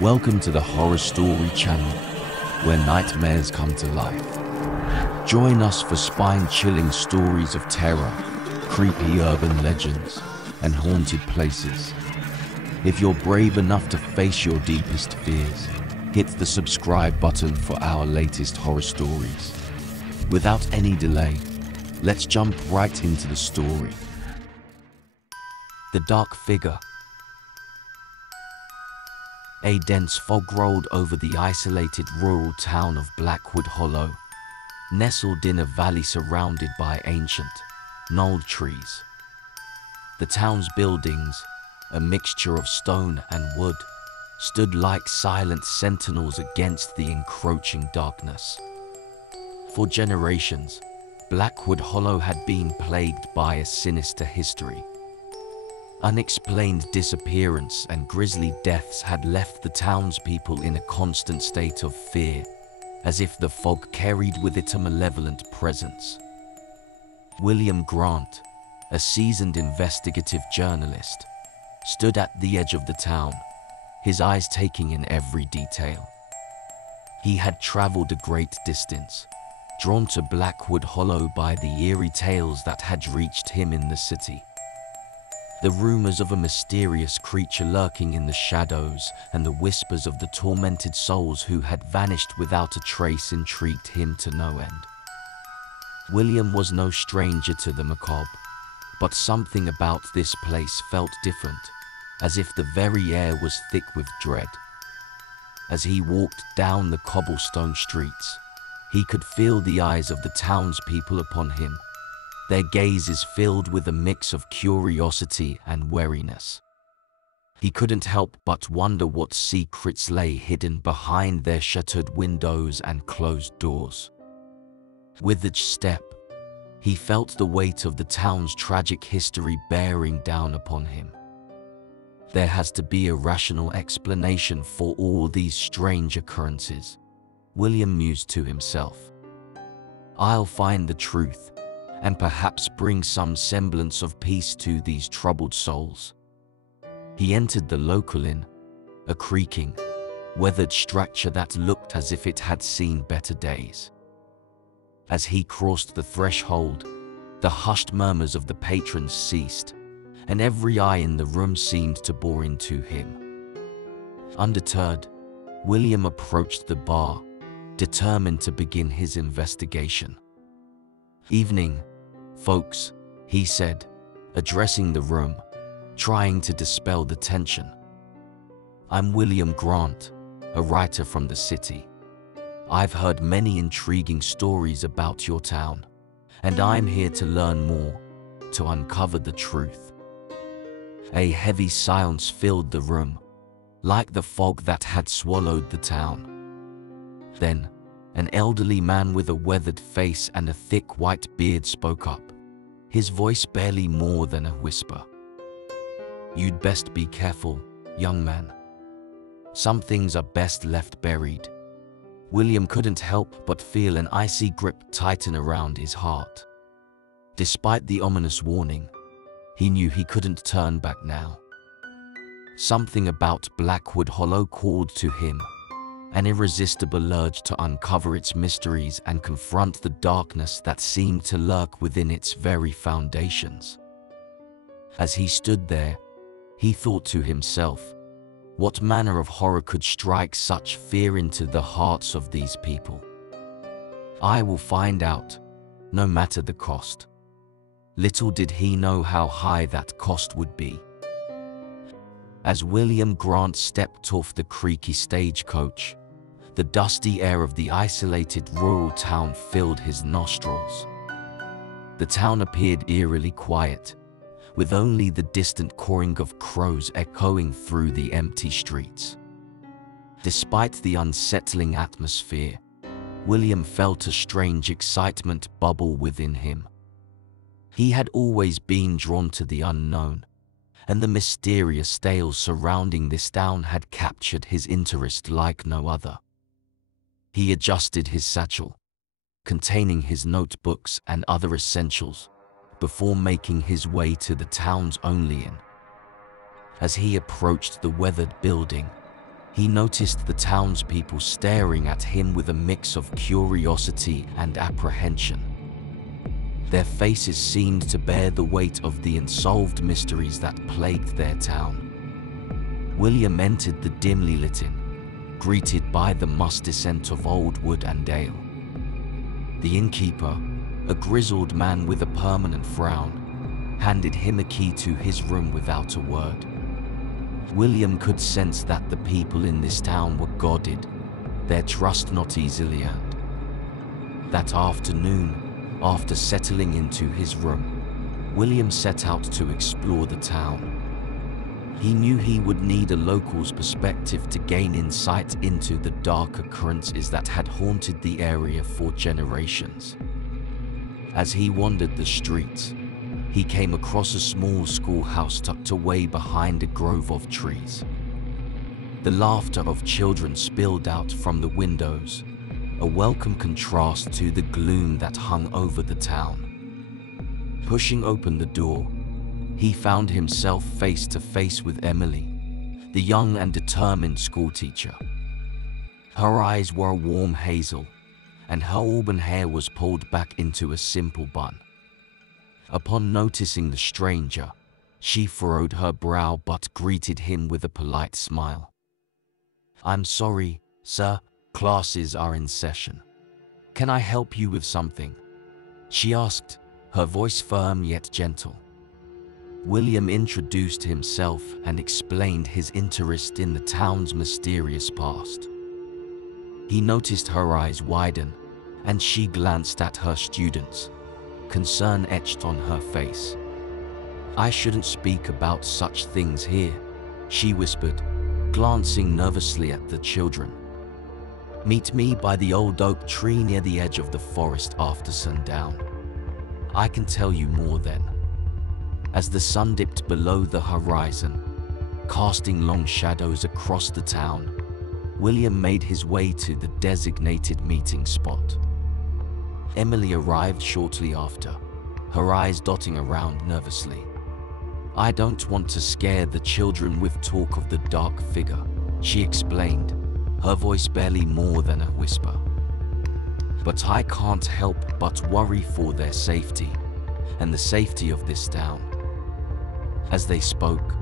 Welcome to the Horror Story channel, where nightmares come to life. Join us for spine-chilling stories of terror, creepy urban legends, and haunted places. If you're brave enough to face your deepest fears, hit the subscribe button for our latest horror stories. Without any delay, let's jump right into the story. The Dark Figure. A dense fog rolled over the isolated rural town of Blackwood Hollow, nestled in a valley surrounded by ancient, gnarled trees. The town's buildings, a mixture of stone and wood, stood like silent sentinels against the encroaching darkness. For generations, Blackwood Hollow had been plagued by a sinister history. Unexplained disappearance and grisly deaths had left the townspeople in a constant state of fear, as if the fog carried with it a malevolent presence. William Grant, a seasoned investigative journalist, stood at the edge of the town, his eyes taking in every detail. He had traveled a great distance, drawn to Blackwood Hollow by the eerie tales that had reached him in the city. The rumors of a mysterious creature lurking in the shadows and the whispers of the tormented souls who had vanished without a trace intrigued him to no end. William was no stranger to the macabre, but something about this place felt different, as if the very air was thick with dread. As he walked down the cobblestone streets, he could feel the eyes of the townspeople upon him, their gazes filled with a mix of curiosity and wariness. He couldn't help but wonder what secrets lay hidden behind their shuttered windows and closed doors. With each step, he felt the weight of the town's tragic history bearing down upon him. There has to be a rational explanation for all these strange occurrences, William mused to himself. I'll find the truth, and perhaps bring some semblance of peace to these troubled souls. He entered the local inn, a creaking, weathered structure that looked as if it had seen better days. As he crossed the threshold, the hushed murmurs of the patrons ceased, and every eye in the room seemed to bore into him. Undeterred, William approached the bar, determined to begin his investigation. "Evening, folks," he said, addressing the room, trying to dispel the tension. "I'm William Grant, a writer from the city. I've heard many intriguing stories about your town, and I'm here to learn more, to uncover the truth." A heavy silence filled the room, like the fog that had swallowed the town. Then, an elderly man with a weathered face and a thick white beard spoke up, his voice barely more than a whisper. "You'd best be careful, young man. Some things are best left buried." William couldn't help but feel an icy grip tighten around his heart. Despite the ominous warning, he knew he couldn't turn back now. Something about Blackwood Hollow called to him, an irresistible urge to uncover its mysteries and confront the darkness that seemed to lurk within its very foundations. As he stood there, he thought to himself, what manner of horror could strike such fear into the hearts of these people? I will find out, no matter the cost. Little did he know how high that cost would be. As William Grant stepped off the creaky stagecoach, the dusty air of the isolated rural town filled his nostrils. The town appeared eerily quiet, with only the distant cawing of crows echoing through the empty streets. Despite the unsettling atmosphere, William felt a strange excitement bubble within him. He had always been drawn to the unknown, and the mysterious tales surrounding this town had captured his interest like no other. He adjusted his satchel, containing his notebooks and other essentials, before making his way to the town's only inn. As he approached the weathered building, He noticed the townspeople staring at him with a mix of curiosity and apprehension. Their faces seemed to bear the weight of the unsolved mysteries that plagued their town. William entered the dimly lit inn, greeted by the musty scent of old wood and ale. The innkeeper, a grizzled man with a permanent frown, handed him a key to his room without a word. William could sense that the people in this town were guarded, their trust not easily earned. That afternoon, after settling into his room, William set out to explore the town. He knew he would need a local's perspective to gain insight into the dark occurrences that had haunted the area for generations. As he wandered the streets, he came across a small schoolhouse tucked away behind a grove of trees. The laughter of children spilled out from the windows, a welcome contrast to the gloom that hung over the town. Pushing open the door, he found himself face to face with Emily, the young and determined schoolteacher. Her eyes were warm hazel, and her auburn hair was pulled back into a simple bun. Upon noticing the stranger, she furrowed her brow but greeted him with a polite smile. "I'm sorry, sir, classes are in session. Can I help you with something?" she asked, her voice firm yet gentle. William introduced himself and explained his interest in the town's mysterious past. He noticed her eyes widen, and she glanced at her students, concern etched on her face. "I shouldn't speak about such things here," she whispered, glancing nervously at the children. "Meet me by the old oak tree near the edge of the forest after sundown. I can tell you more then." As the sun dipped below the horizon, casting long shadows across the town, William made his way to the designated meeting spot. Emily arrived shortly after, her eyes dotting around nervously. "I don't want to scare the children with talk of the dark figure," she explained, her voice barely more than a whisper. "But I can't help but worry for their safety, and the safety of this town." As they spoke,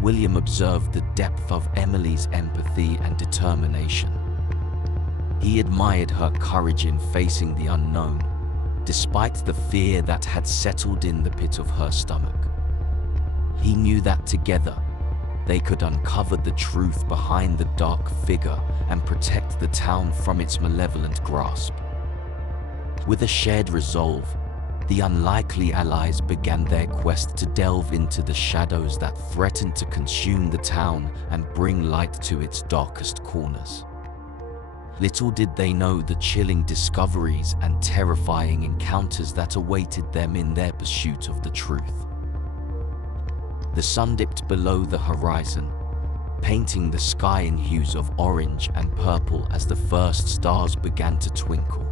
William observed the depth of Emily's empathy and determination. He admired her courage in facing the unknown, despite the fear that had settled in the pit of her stomach. He knew that together, they could uncover the truth behind the dark figure and protect the town from its malevolent grasp. With a shared resolve, the unlikely allies began their quest to delve into the shadows that threatened to consume the town and bring light to its darkest corners. Little did they know the chilling discoveries and terrifying encounters that awaited them in their pursuit of the truth. The sun dipped below the horizon, painting the sky in hues of orange and purple as the first stars began to twinkle.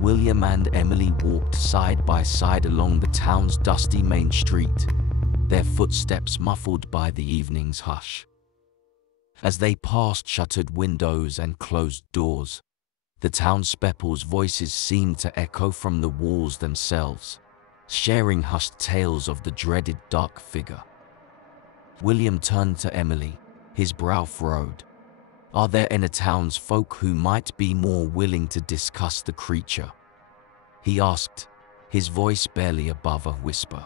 William and Emily walked side by side along the town's dusty main street, their footsteps muffled by the evening's hush. As they passed shuttered windows and closed doors, the townspeople's voices seemed to echo from the walls themselves, sharing hushed tales of the dreaded dark figure. William turned to Emily, his brow furrowed. "Are there any townsfolk who might be more willing to discuss the creature?" he asked, his voice barely above a whisper.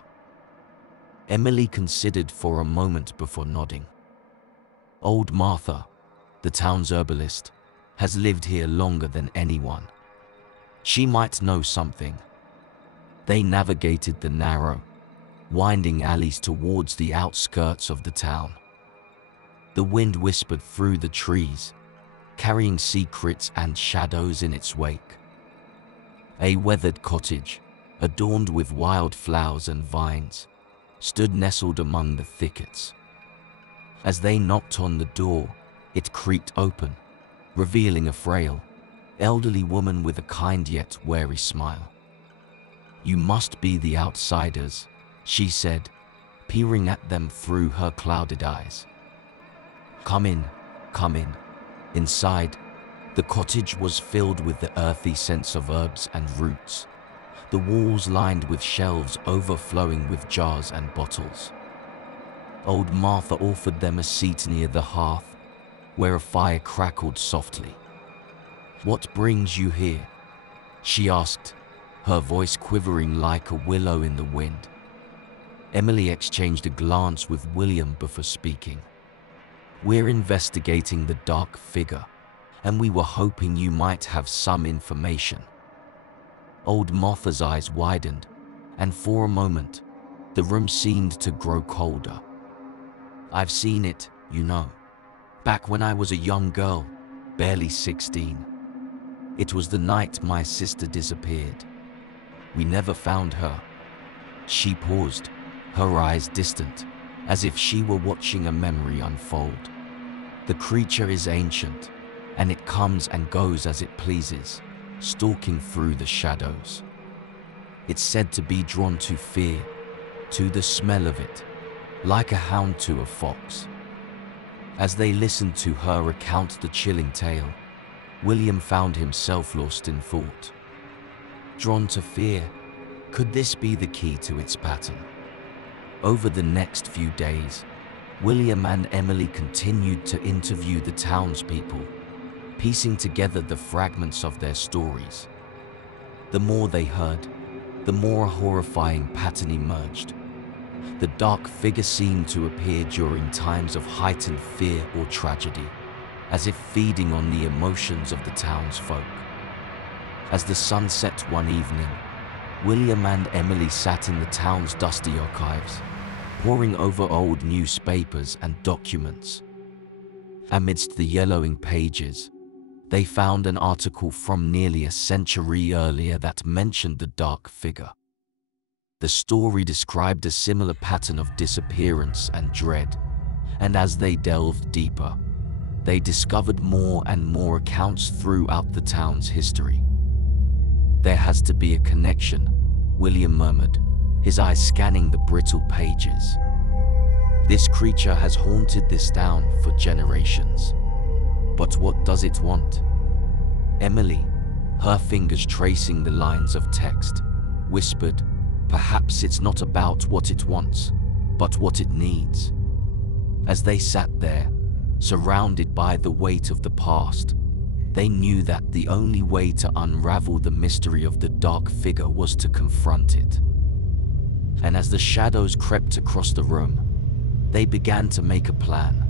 Emily considered for a moment before nodding. "Old Martha, the town's herbalist, has lived here longer than anyone. She might know something." They navigated the narrow, winding alleys towards the outskirts of the town. The wind whispered through the trees, carrying secrets and shadows in its wake. A weathered cottage, adorned with wild flowers and vines, stood nestled among the thickets. As they knocked on the door, it creaked open, revealing a frail, elderly woman with a kind yet wary smile. "You must be the outsiders," she said, peering at them through her clouded eyes. "Come in," "Come in." Inside, the cottage was filled with the earthy scents of herbs and roots, the walls lined with shelves overflowing with jars and bottles. Old Martha offered them a seat near the hearth, where a fire crackled softly. "What brings you here?" she asked, her voice quivering like a willow in the wind. Emily exchanged a glance with William before speaking. "We're investigating the dark figure, and we were hoping you might have some information." Old Martha's eyes widened, and for a moment, the room seemed to grow colder. "I've seen it, you know, back when I was a young girl, barely 16. It was the night my sister disappeared. We never found her." She paused, her eyes distant, as if she were watching a memory unfold. "The creature is ancient, and it comes and goes as it pleases, stalking through the shadows. It's said to be drawn to fear, to the smell of it, like a hound to a fox." As they listened to her recount the chilling tale, William found himself lost in thought. Drawn to fear, could this be the key to its pattern? Over the next few days, William and Emily continued to interview the townspeople, piecing together the fragments of their stories. The more they heard, the more a horrifying pattern emerged. The dark figure seemed to appear during times of heightened fear or tragedy, as if feeding on the emotions of the townsfolk. As the sun set one evening, William and Emily sat in the town's dusty archives, poring over old newspapers and documents. Amidst the yellowing pages, they found an article from nearly a century earlier that mentioned the dark figure. The story described a similar pattern of disappearance and dread, and as they delved deeper, they discovered more and more accounts throughout the town's history. "There has to be a connection," William murmured, his eyes scanning the brittle pages. "This creature has haunted this town for generations. But what does it want?" Emily, her fingers tracing the lines of text, whispered, "Perhaps it's not about what it wants, but what it needs." As they sat there, surrounded by the weight of the past, they knew that the only way to unravel the mystery of the dark figure was to confront it. And as the shadows crept across the room, they began to make a plan.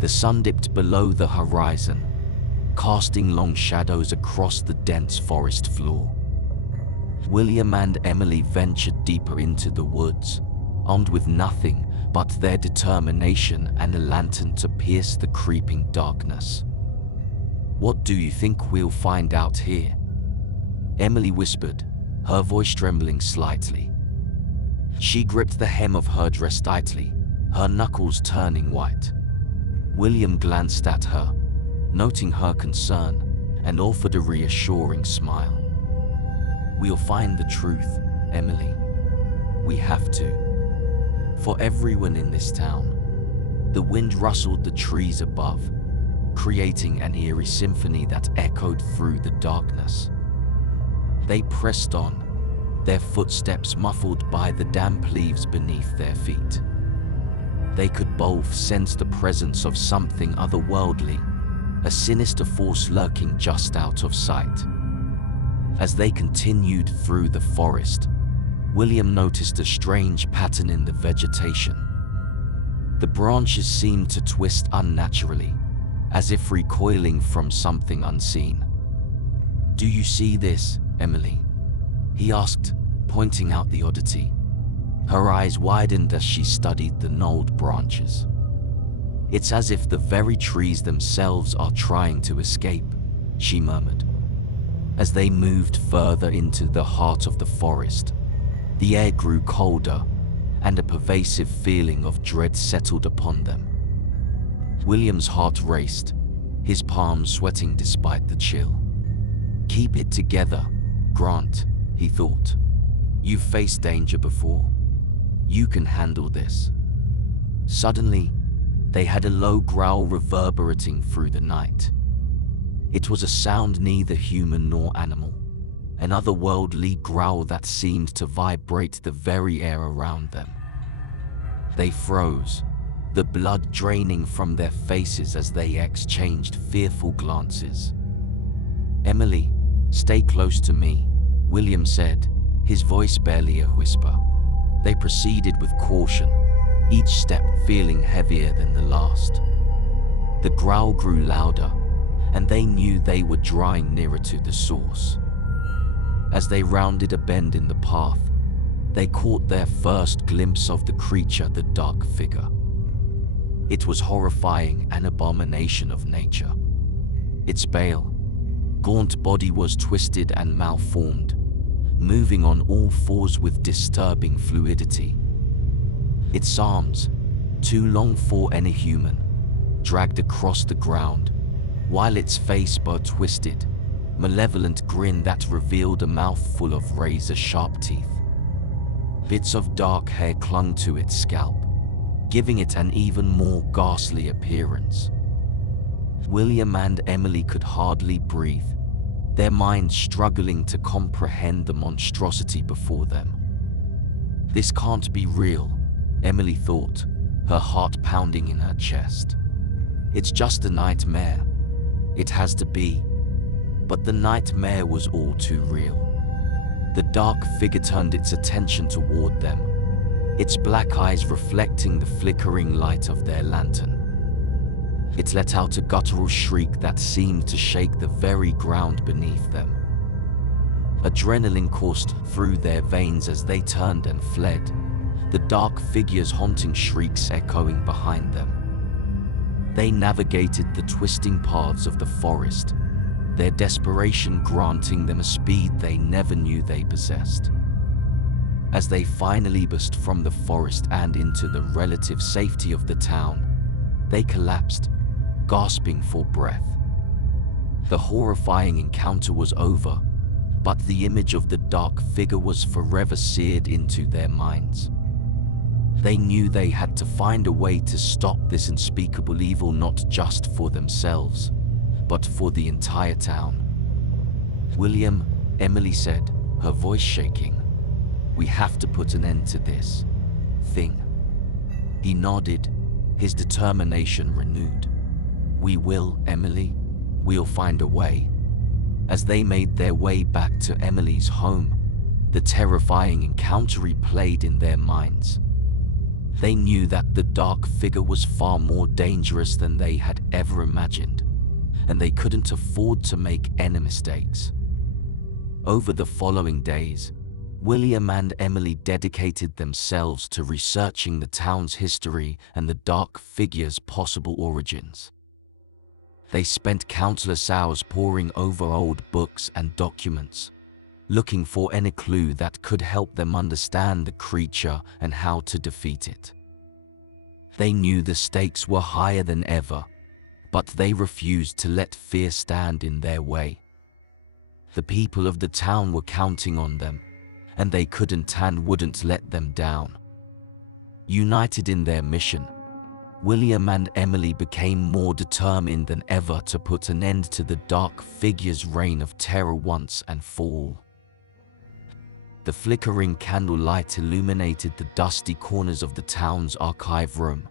The sun dipped below the horizon, casting long shadows across the dense forest floor. William and Emily ventured deeper into the woods, armed with nothing but their determination and a lantern to pierce the creeping darkness. "What do you think we'll find out here?" Emily whispered, her voice trembling slightly. She gripped the hem of her dress tightly, her knuckles turning white. William glanced at her, noting her concern, and offered a reassuring smile. "We'll find the truth, Emily. We have to. For everyone in this town." The wind rustled the trees above, creating an eerie symphony that echoed through the darkness. They pressed on, their footsteps muffled by the damp leaves beneath their feet. They could both sense the presence of something otherworldly, a sinister force lurking just out of sight. As they continued through the forest, William noticed a strange pattern in the vegetation. The branches seemed to twist unnaturally, as if recoiling from something unseen. "Do you see this, Emily?" he asked, pointing out the oddity. Her eyes widened as she studied the gnarled branches. "It's as if the very trees themselves are trying to escape," she murmured. As they moved further into the heart of the forest, the air grew colder, and a pervasive feeling of dread settled upon them. William's heart raced, his palms sweating despite the chill. "Keep it together, Grant," he thought. "You've faced danger before. You can handle this." Suddenly, They had a low growl reverberating through the night. It was a sound neither human nor animal, an otherworldly growl that seemed to vibrate the very air around them. They froze, the blood draining from their faces as they exchanged fearful glances. "Emily, stay close to me," William said, his voice barely a whisper. They proceeded with caution, each step feeling heavier than the last. The growl grew louder, and they knew they were drawing nearer to the source. As they rounded a bend in the path, they caught their first glimpse of the creature, the dark figure. It was horrifying, an abomination of nature. Its pale, gaunt body was twisted and malformed, moving on all fours with disturbing fluidity. Its arms, too long for any human, dragged across the ground, while its face bore a twisted, malevolent grin that revealed a mouthful of razor-sharp teeth. Bits of dark hair clung to its scalp, giving it an even more ghastly appearance. William and Emily could hardly breathe, their minds struggling to comprehend the monstrosity before them. "This can't be real," Emily thought, her heart pounding in her chest. "It's just a nightmare. It has to be." But the nightmare was all too real. The dark figure turned its attention toward them, its black eyes reflecting the flickering light of their lantern. It let out a guttural shriek that seemed to shake the very ground beneath them. Adrenaline coursed through their veins as they turned and fled, the dark figure's haunting shrieks echoing behind them. They navigated the twisting paths of the forest, their desperation granting them a speed they never knew they possessed. As they finally burst from the forest and into the relative safety of the town, they collapsed, gasping for breath. The horrifying encounter was over, but the image of the dark figure was forever seared into their minds. They knew they had to find a way to stop this unspeakable evil, not just for themselves, but for the entire town. "William," Emily said, her voice shaking, "we have to put an end to this thing." He nodded, his determination renewed. "We will, Emily. We'll find a way." As they made their way back to Emily's home, the terrifying encounter replayed in their minds. They knew that the dark figure was far more dangerous than they had ever imagined, and they couldn't afford to make any mistakes. Over the following days, William and Emily dedicated themselves to researching the town's history and the dark figure's possible origins. They spent countless hours poring over old books and documents, looking for any clue that could help them understand the creature and how to defeat it. They knew the stakes were higher than ever, but they refused to let fear stand in their way. The people of the town were counting on them, and they couldn't and wouldn't let them down. United in their mission, William and Emily became more determined than ever to put an end to the dark figure's reign of terror once and for all. The flickering candlelight illuminated the dusty corners of the town's archive room,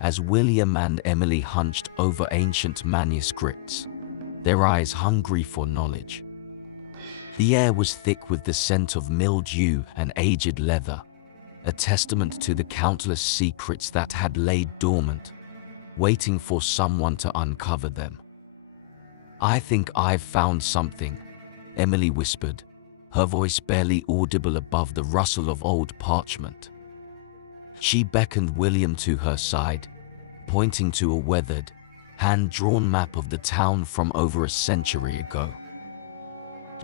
as William and Emily hunched over ancient manuscripts, their eyes hungry for knowledge. The air was thick with the scent of mildew and aged leather, a testament to the countless secrets that had laid dormant, waiting for someone to uncover them. "I think I've found something," Emily whispered, her voice barely audible above the rustle of old parchment. She beckoned William to her side, pointing to a weathered, hand-drawn map of the town from over a century ago.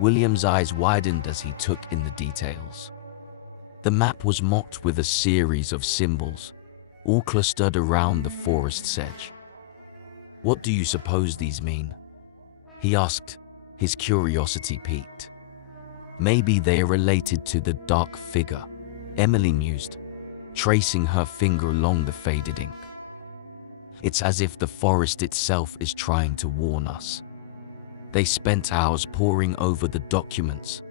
William's eyes widened as he took in the details. The map was marked with a series of symbols, all clustered around the forest's edge. "What do you suppose these mean?" he asked, his curiosity piqued. "Maybe they are related to the dark figure," Emily mused, tracing her finger along the faded ink. It's as if the forest itself is trying to warn us. They spent hours poring over the documents,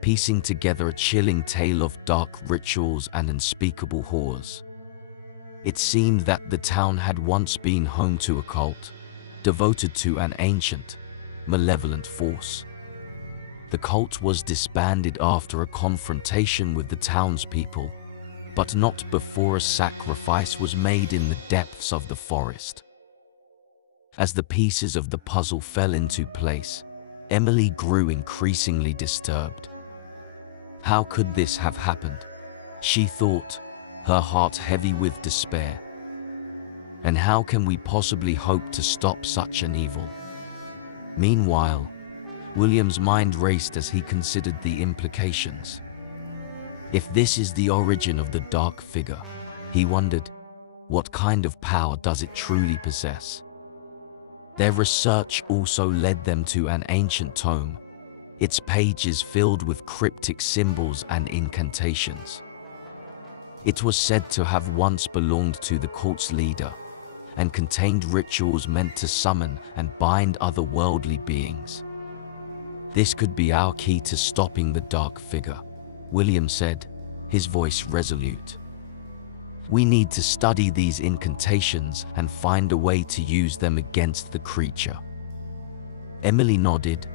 piecing together a chilling tale of dark rituals and unspeakable horrors. It seemed that the town had once been home to a cult, devoted to an ancient, malevolent force. The cult was disbanded after a confrontation with the townspeople, but not before a sacrifice was made in the depths of the forest. As the pieces of the puzzle fell into place, Emily grew increasingly disturbed. How could this have happened? She thought, her heart heavy with despair. And how can we possibly hope to stop such an evil? Meanwhile, William's mind raced as he considered the implications. If this is the origin of the dark figure, he wondered, what kind of power does it truly possess? Their research also led them to an ancient tome, its pages filled with cryptic symbols and incantations. It was said to have once belonged to the cult's leader and contained rituals meant to summon and bind otherworldly beings. This could be our key to stopping the dark figure, William said, his voice resolute. We need to study these incantations and find a way to use them against the creature. Emily nodded,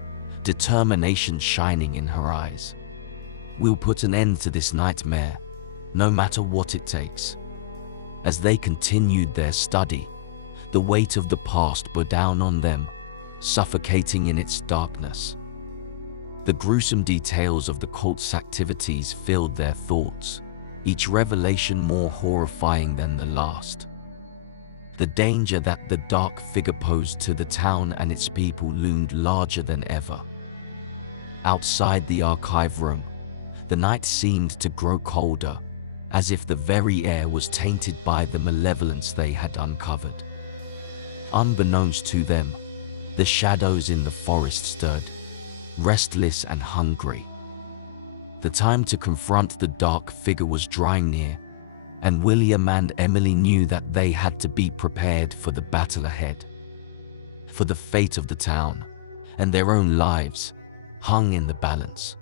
determination shining in her eyes. We'll put an end to this nightmare, no matter what it takes. As they continued their study, the weight of the past bore down on them, suffocating in its darkness. The gruesome details of the cult's activities filled their thoughts, each revelation more horrifying than the last. The danger that the dark figure posed to the town and its people loomed larger than ever. Outside the archive room, the night seemed to grow colder, as if the very air was tainted by the malevolence they had uncovered. Unbeknownst to them, the shadows in the forest stirred, restless and hungry. The time to confront the dark figure was drawing near, and William and Emily knew that they had to be prepared for the battle ahead. For the fate of the town, and their own lives, hung in the balance.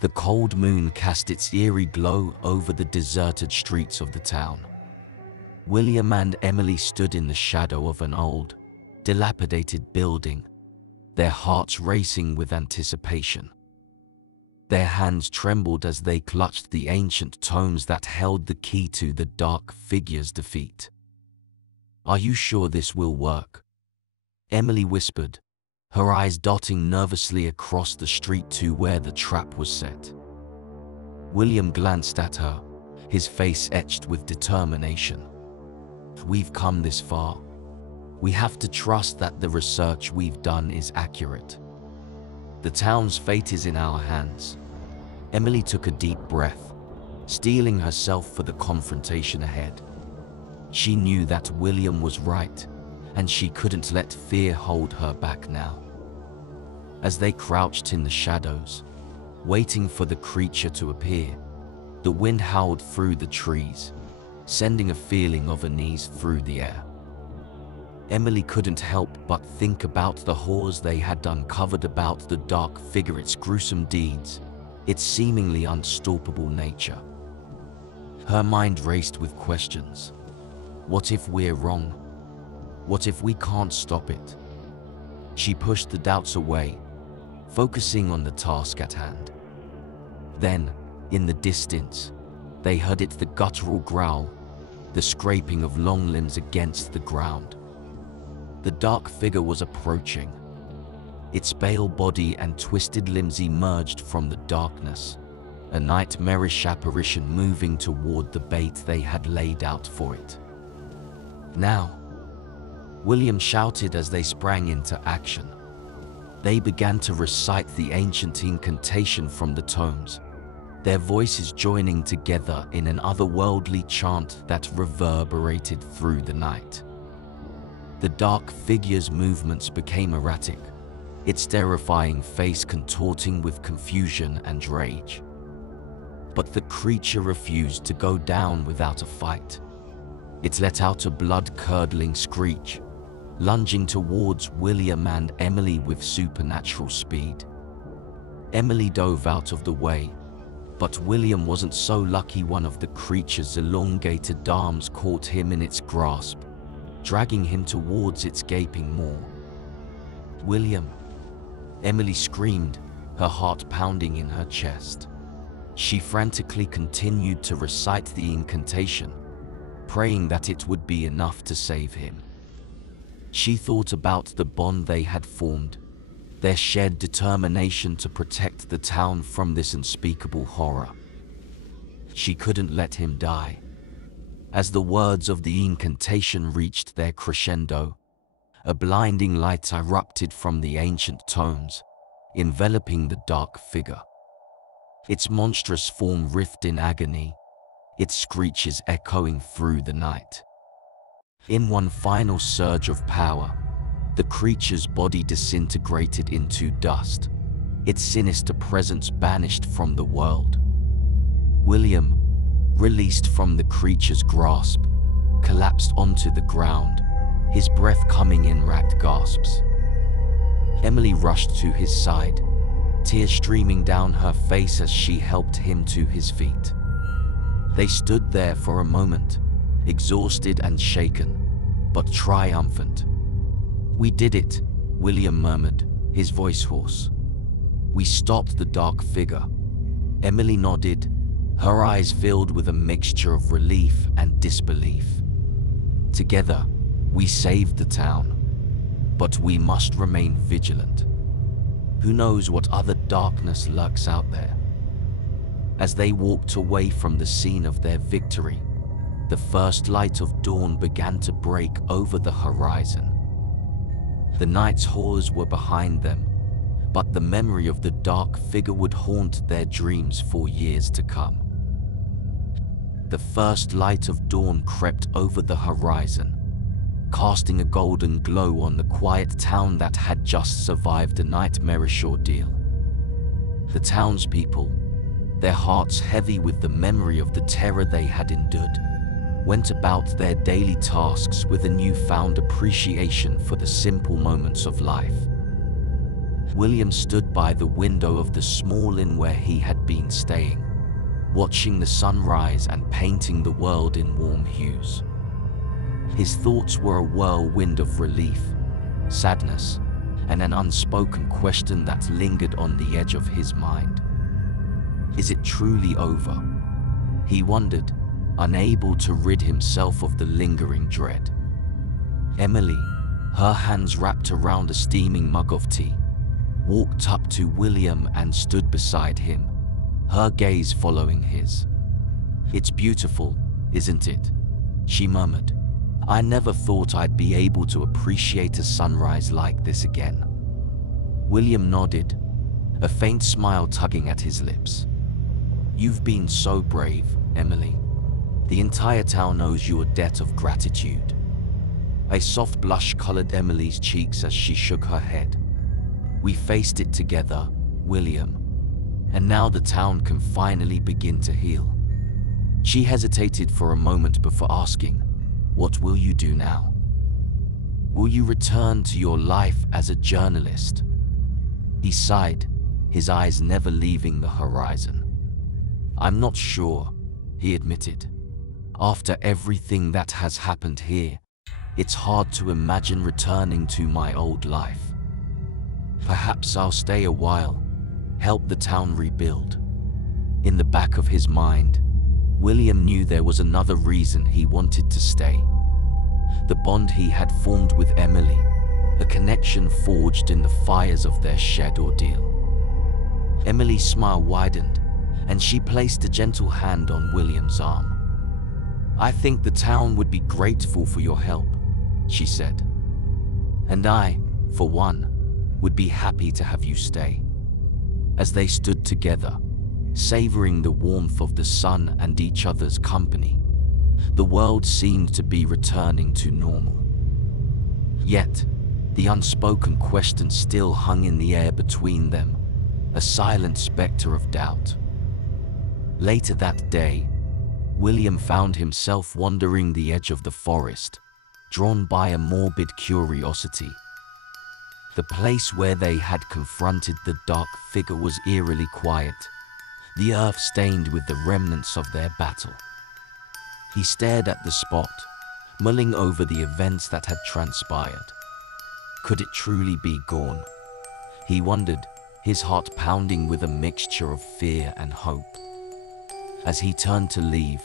The cold moon cast its eerie glow over the deserted streets of the town. William and Emily stood in the shadow of an old, dilapidated building, their hearts racing with anticipation. Their hands trembled as they clutched the ancient tomes that held the key to the dark figure's defeat. "Are you sure this will work?" Emily whispered, her eyes dotting nervously across the street to where the trap was set. William glanced at her, his face etched with determination. "We've come this far. We have to trust that the research we've done is accurate. The town's fate is in our hands." Emily took a deep breath, steeling herself for the confrontation ahead. She knew that William was right, and she couldn't let fear hold her back now. As they crouched in the shadows, waiting for the creature to appear, the wind howled through the trees, sending a feeling of unease through the air. Emily couldn't help but think about the horrors they had uncovered about the dark figure, its gruesome deeds, its seemingly unstoppable nature. Her mind raced with questions. What if we're wrong? What if we can't stop it? She pushed the doubts away, focusing on the task at hand. Then, in the distance, they heard it, the guttural growl, the scraping of long limbs against the ground. The dark figure was approaching. Its pale body and twisted limbs emerged from the darkness, a nightmarish apparition moving toward the bait they had laid out for it. "Now!" William shouted as they sprang into action. They began to recite the ancient incantation from the tomes, their voices joining together in an otherworldly chant that reverberated through the night. The dark figure's movements became erratic, its terrifying face contorting with confusion and rage. But the creature refused to go down without a fight. It let out a blood-curdling screech, lunging towards William and Emily with supernatural speed. Emily dove out of the way, but William wasn't so lucky. One of the creature's elongated arms caught him in its grasp, dragging him towards its gaping maw. "William!" Emily screamed, her heart pounding in her chest. She frantically continued to recite the incantation, praying that it would be enough to save him. She thought about the bond they had formed, their shared determination to protect the town from this unspeakable horror. She couldn't let him die. As the words of the incantation reached their crescendo, a blinding light erupted from the ancient tomes, enveloping the dark figure. Its monstrous form writhed in agony, its screeches echoing through the night. In one final surge of power, the creature's body disintegrated into dust, its sinister presence banished from the world. William, released from the creature's grasp, collapsed onto the ground, his breath coming in ragged gasps. Emily rushed to his side, tears streaming down her face as she helped him to his feet. They stood there for a moment, exhausted and shaken, but triumphant. "We did it," William murmured, his voice hoarse. "We stopped the dark figure." Emily nodded, her eyes filled with a mixture of relief and disbelief. "Together, we saved the town, but we must remain vigilant. Who knows what other darkness lurks out there?" As they walked away from the scene of their victory, the first light of dawn began to break over the horizon. The night's horrors were behind them, but the memory of the dark figure would haunt their dreams for years to come. The first light of dawn crept over the horizon, casting a golden glow on the quiet town that had just survived a nightmarish ordeal. The townspeople, their hearts heavy with the memory of the terror they had endured, went about their daily tasks with a newfound appreciation for the simple moments of life. William stood by the window of the small inn where he had been staying, watching the sun rise and painting the world in warm hues. His thoughts were a whirlwind of relief, sadness, and an unspoken question that lingered on the edge of his mind. Is it truly over? He wondered, unable to rid himself of the lingering dread. Emily, her hands wrapped around a steaming mug of tea, walked up to William and stood beside him, her gaze following his. "It's beautiful, isn't it?" she murmured. "I never thought I'd be able to appreciate a sunrise like this again." William nodded, a faint smile tugging at his lips. "You've been so brave, Emily. The entire town owes you a debt of gratitude." A soft blush colored Emily's cheeks as she shook her head. "We faced it together, William, and now the town can finally begin to heal." She hesitated for a moment before asking, "What will you do now? Will you return to your life as a journalist?" He sighed, his eyes never leaving the horizon. "I'm not sure," he admitted. "After everything that has happened here, it's hard to imagine returning to my old life. Perhaps I'll stay a while, help the town rebuild." In the back of his mind, William knew there was another reason he wanted to stay. The bond he had formed with Emily, a connection forged in the fires of their shared ordeal. Emily's smile widened, and she placed a gentle hand on William's arm. "I think the town would be grateful for your help," she said. "And I, for one, would be happy to have you stay." As they stood together, savoring the warmth of the sun and each other's company, the world seemed to be returning to normal. Yet, the unspoken question still hung in the air between them, a silent specter of doubt. Later that day, William found himself wandering the edge of the forest, drawn by a morbid curiosity. The place where they had confronted the dark figure was eerily quiet, the earth stained with the remnants of their battle. He stared at the spot, mulling over the events that had transpired. Could it truly be Gorn? He wondered, his heart pounding with a mixture of fear and hope. As he turned to leave,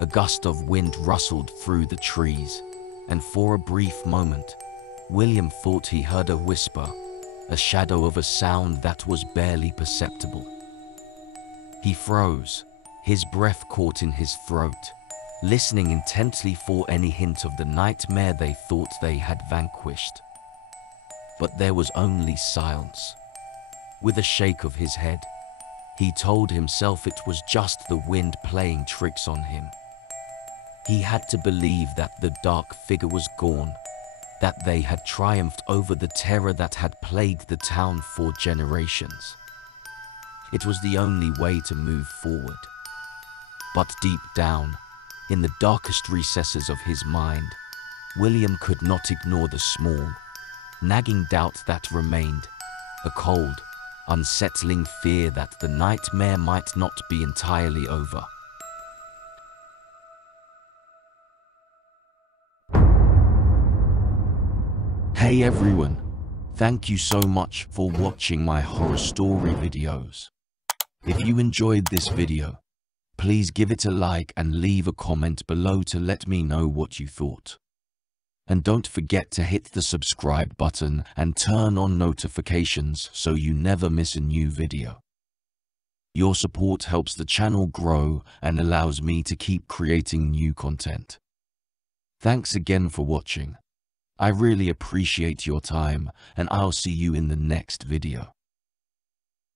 a gust of wind rustled through the trees, and for a brief moment, William thought he heard a whisper, a shadow of a sound that was barely perceptible. He froze, his breath caught in his throat, listening intently for any hint of the nightmare they thought they had vanquished. But there was only silence. With a shake of his head, he told himself it was just the wind playing tricks on him. He had to believe that the dark figure was gone, that they had triumphed over the terror that had plagued the town for generations. It was the only way to move forward. But deep down, in the darkest recesses of his mind, William could not ignore the small, nagging doubt that remained, a cold, unsettling fear that the nightmare might not be entirely over. Hey everyone, thank you so much for watching my horror story videos. If you enjoyed this video, please give it a like and leave a comment below to let me know what you thought. And don't forget to hit the subscribe button and turn on notifications so you never miss a new video. Your support helps the channel grow and allows me to keep creating new content. Thanks again for watching. I really appreciate your time, and I'll see you in the next video.